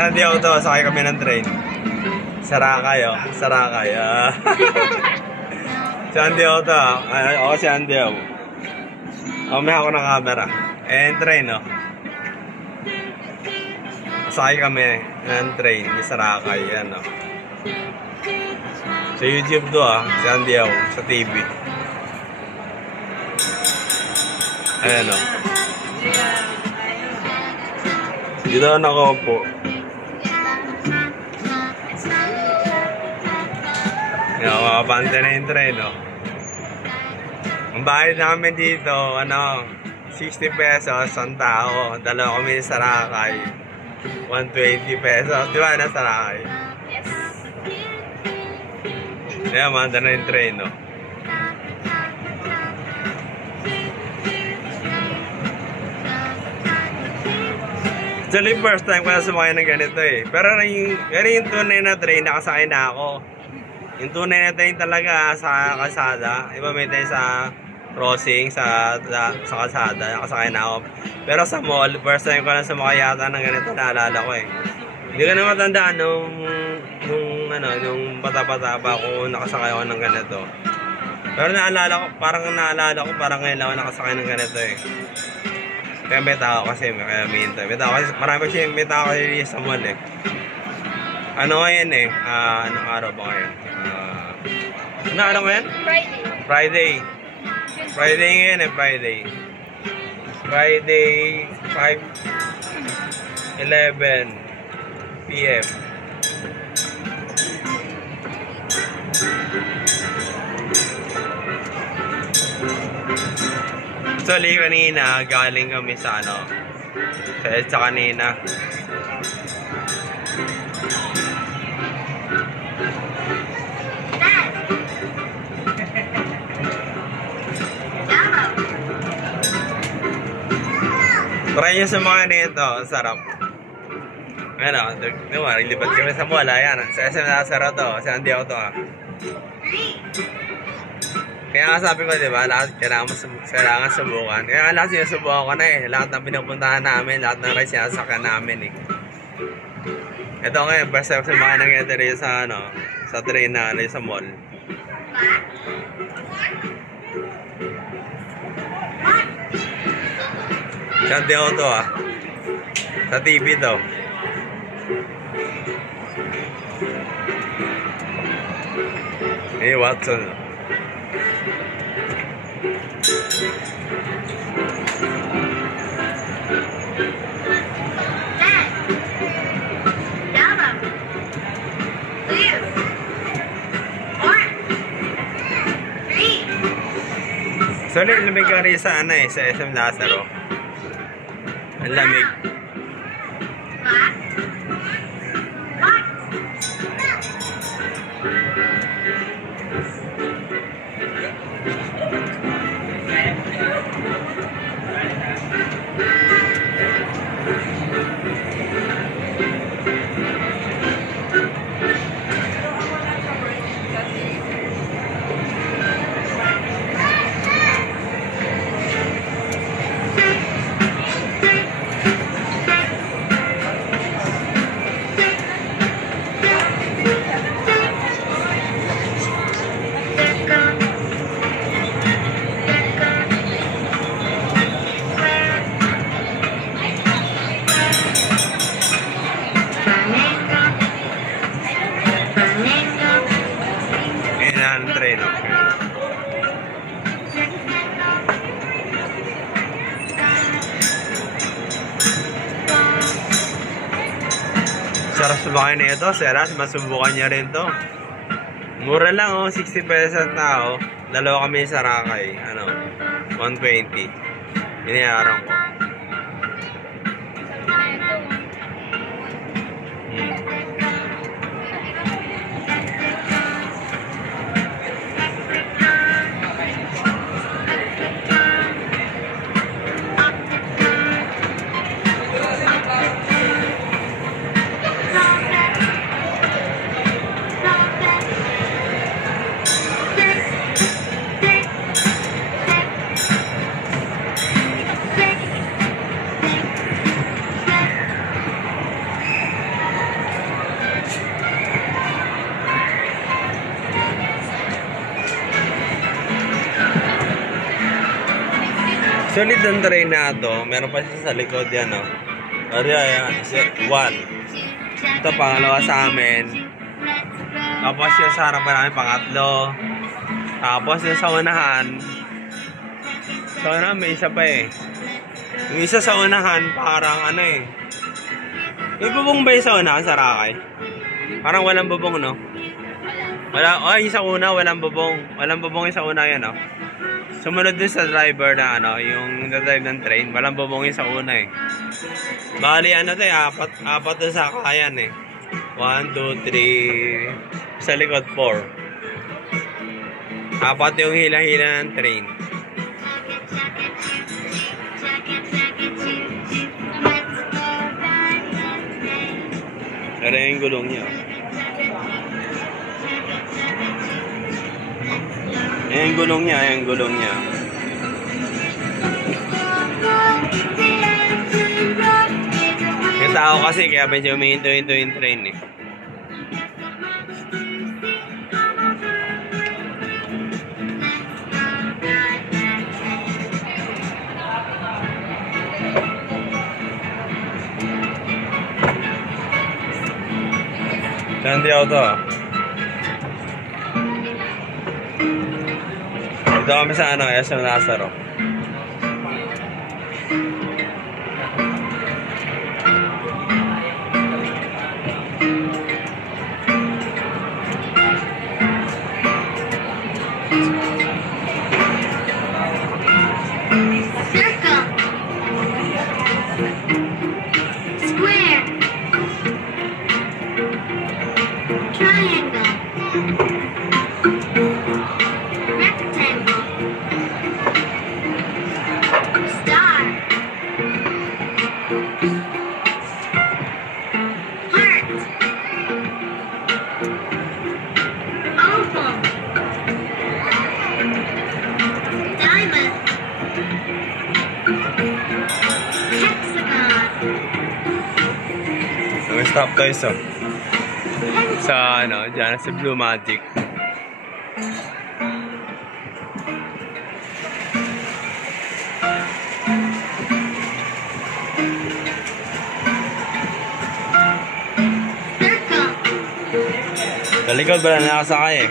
San Diego to, sakay kami ng train. Sarakay, oh. Sarakay. San Diego to, ako si San Diego. May ako ng camera. Train, oh. Sakay kami ng train, yung Sarakay, yan, oh. Sa YouTube to, si San Diego, sa TV. Ayan, oh. Dito ako po. Makapante na yung train, no? Ang bayad namin dito, 60 pesos ang tao. Dalawa kami sa Sarakay. 120 pesos. Di ba na Sarakay? Yes. Kaya manda na yung train, no? Actually, first time ko na sumakay ng ganito eh. Pero yung tunay na train, nakasakay na ako. Yung tunay na train talaga sa kalsada. Iba may tayo sa crossing, sa kalsada, nakasakay na ako. Pero sa mall, first time ko na sumakay yata ng ganito, naalala ko eh. Hindi ko na matandaan nung bata-bata pa ako nakasakay ako ng ganito. Pero parang ngayon lang ako nakasakay ng ganito eh. Kaya may tao kasi, kaya minto. May tao kasi, marami kasi may tao kasi sa mall eh. Ano ngayon eh? Anong araw ba ngayon? Ano araw ngayon? Friday. Friday ngayon eh, Friday. Friday, 5:11 PM. Actually, kanina, galing kami sa sa EDSA kanina. Try nyo sa mga nito, sarap. Ano, libat kami sa mall, ayan. Sa SM Lazaro to, sa San Diego to Kaya nga sabi ko, diba, lahat kailangan subukan. Kaya lahat sinusubukan ko na eh. Lahat ng pinupuntahan namin, lahat ng rides sinasakyan namin eh. Ito ngayon, first time sumakay ng ganito rin sa train na sa mall. San Diego to sa TV to. Watson. So, lamig ka rin sa sa SM Lazaro. Ang lamig. Sarap sumakay na ito, Seras, masubukan niya rin to. Mura lang 60 pesos ang tao. Dalawa kami sa Sarakay, 120. Inayaran ko. Sulit ang train na to. Meron pa siya sa likod yan, no? Pero yan, one. Ito, pangalawa sa amin. Tapos yung sa harapan namin, pangatlo. Tapos yung sa unahan. Sa unahan, may isa pa eh. Yung isa sa unahan, parang ano eh. May bubong ba yung sa unahan, sa Rakay? Parang walang bubong, no? Wala, oh, yung sa una, walang bubong. Walang bubong yung sa una yan, no? Sumunod din sa driver na, ano, yung na-drive ng train. Walang bubong yung sa una, eh. Bali, ano to, eh, apat na sakayan, eh. 1, 2, 3, sa likod, 4. Apat yung hila-hila ng train. Pero yung gulong niya. Yung gulong niya, yung gulong niya. Yung tao kasi kaya medyo umihinto-hinto yung train eh. Saan di ako to? Dito kami sa ano, SM Lazaro. Stop tayo sa ano, dyan sa Blue Magic. Kalikod ba na nakasakay eh?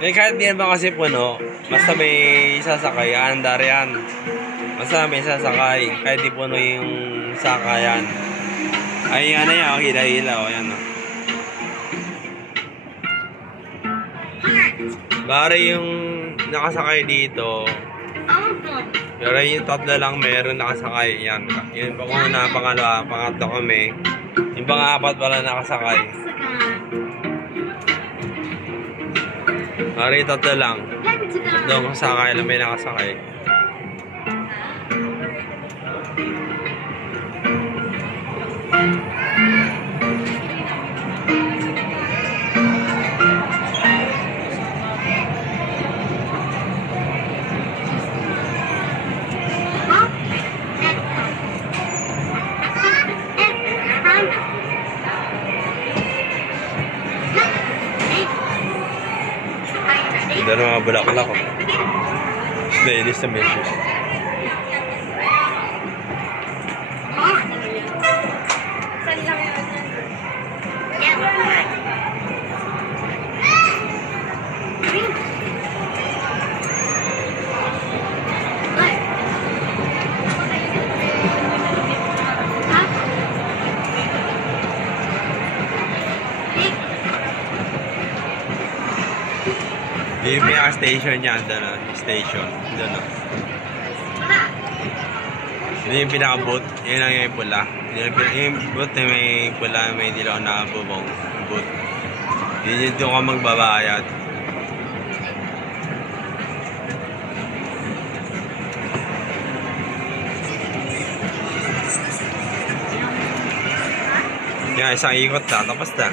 Eh kahit di ba kasi puno, basta may sasakay, andar yan. Basta may sasakay, kahit di puno yung sakayan. Ay, ano yan, hila-hila, o yan, o. Bari yung nakasakay dito, pero yung tatlo lang meron nakasakay, yan. Yun pa una, pangalawa, pangatlo kami. Yung pang-apat pala nakasakay. Bari tatlo lang. Tatlong sakay lang may nakasakay. Ganda ng mga bulaklak ko. Playlist na medyo. Yung pinaka-station niya, doon o. Station. Doon o. Yun yung pinaka-boot. Yun lang yung pula. Yung boot na may pula, may dilaw na bubong. Boot. Yun yung doon ka magbabayad. Yan, isang ikot na. Tapos na.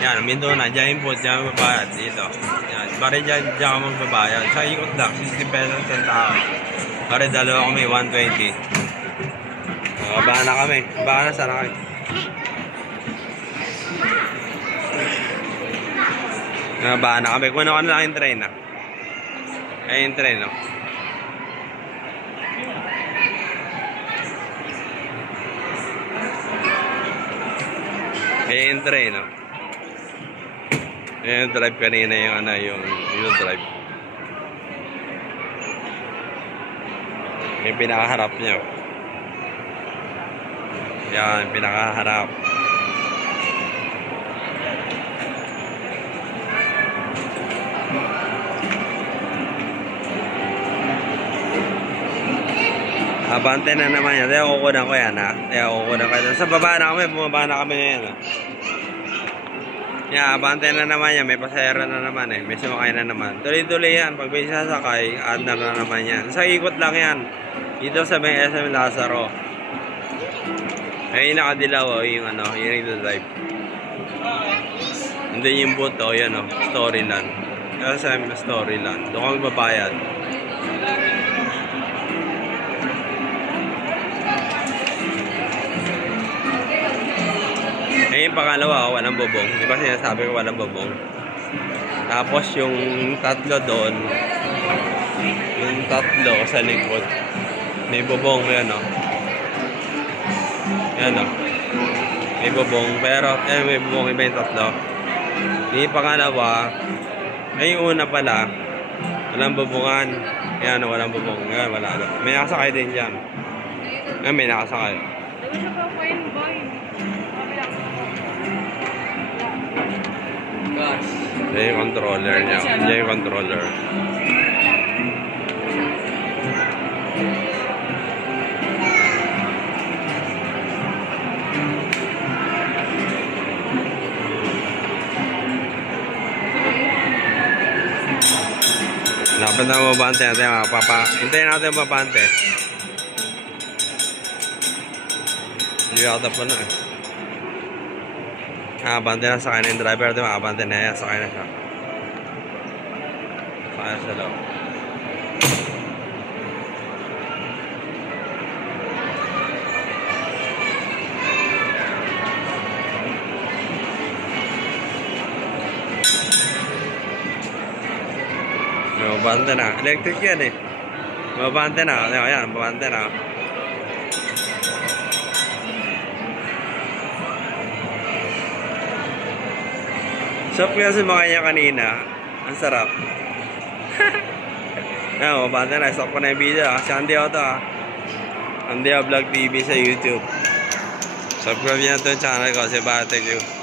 Yan, umindo na. Diyan yung boot. Diyan magbabayad. Dito. Yan. Bari dyan ka magbabayad. Sa ikot lang. 60 pesos ang tao. Bari dalawa kami. 120. Baka na kami. Baka na sana kami. Baka na kami. Kuno ka na lang yung train na. Ayun yung train, no? Ayan tray, no? Ayan drive kanina yung ano, yung drive. Yung pinakaharap niya. Yan, pinakaharap. Abante na naman yan. Kaya kukunan ko yan, ha? Kaya kukunan ko yan. Sa baba na kami. Bumaba na kami ngayon, ha? Yan, abante na naman yan. May pasayara na naman, eh. May sumakay na naman. Tuloy-tuloy yan. Pag may sasakay, under na naman yan. Sa ikot lang yan. Dito sa may SM Lazaro. Ay, nakadilaw, oh. Yung ano, yung drive. Hindi yung boot, oh. Yan, oh. Storyland. SM Storyland. Doon kami babayad. Eh, yung pangalawa, walang bubong. Di ba sinasabi ko walang bubong? Tapos yung tatlo doon, yung tatlo sa likod, may bubong, yan o. Yan o. May bubong, pero, may bubong, iba yung tatlo. Yung pangalawa, ay yung una pala, walang bubungan. Yan o, walang bubong. Yan, wala. May nakasakay din dyan. Yan, may nakasakay. Yan yung controller niya. Yan yung controller. Dapat na mabante natin mga papa. Hintayin natin mabante. Hindi ako tapon na eh. Abante na sa kanya yung driver. Abante na yan. Sakay na siya. Sakay na sa loob. Mabante na. Electric yan eh. Mabante na. Ayan, mabante na. Shop kasi makanya kanina. Ang sarap. Ayan, mabante na. Stop ko na yung video. Kasi Andy ako to, ha. Andy Vlog TV sa YouTube. Subscribe nyo na ito yung channel ko. Si Batek.